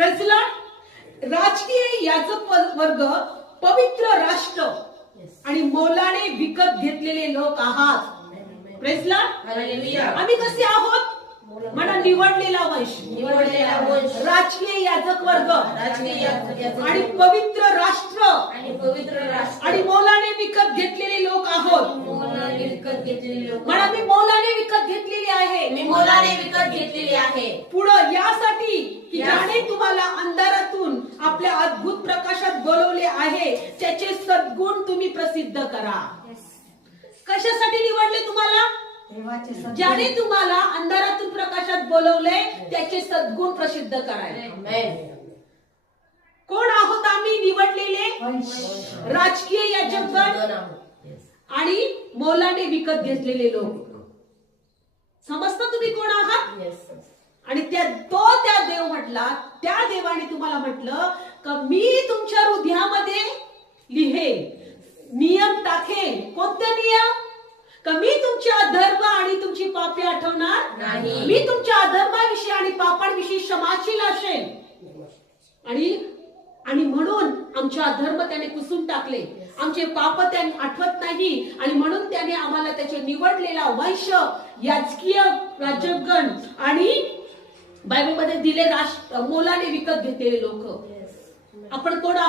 Praise Lord. राजकीय याजक वर्ग, पवित्र राष्ट्र आणि मोलाने विकत घेतलेले लोक आहात. Praise Lord. आम्ही कसे आहोत? म्हणा निवडलेला वंश, राजकीय याजक वर्ग आणि पवित्र राष्ट्र आणि मोलाने विकत घेतलेले लोक आहोत. म्हणा मी मोलाने विकत घेतलेले आहे. मी मोलाने विकत घेतलेली आहे. पुढं यासाठी की ज्याने तुम्हाला अंधारातून आपल्या अद्भुत प्रकाशात बोलवले आहे त्याचे सद्गुण तुम्ही प्रसिद्ध करा. कशासाठी निवडले तुम्हाला? ज्याने तुम्हाला अंधारातून प्रकाशात बोलवले त्याचे सद्गुण प्रसिद्ध करायचे. कोण आहोत आम्ही? निवडलेले राजकीय याजकगण आणि मोलाने विकत घेतलेले लोक. समजता तुम्ही कोण आहात? आणि त्या देव म्हटला, त्या देवाने तुम्हाला म्हटलं का मी तुमच्या हृदयामध्ये लिहेन, नियम टाकेन. कोणते नियम? का मी तुमचे अधर्म आणि तुमची पापे आठवणार नाही. मी तुमच्या अधर्माविषयी आणि पापांविषयी क्षमाशील असेल. आणि म्हणून आमचे अधर्म त्याने पुसून टाकले, आमचे पाप त्याने आठवत नाही. आणि म्हणून त्याने आम्हाला त्याचे निवडलेला वंश, याजकीय राजगण आणि बायबलमध्ये दिले मोलाने विकत घेतलेले लोक. आपण कोण आहोत?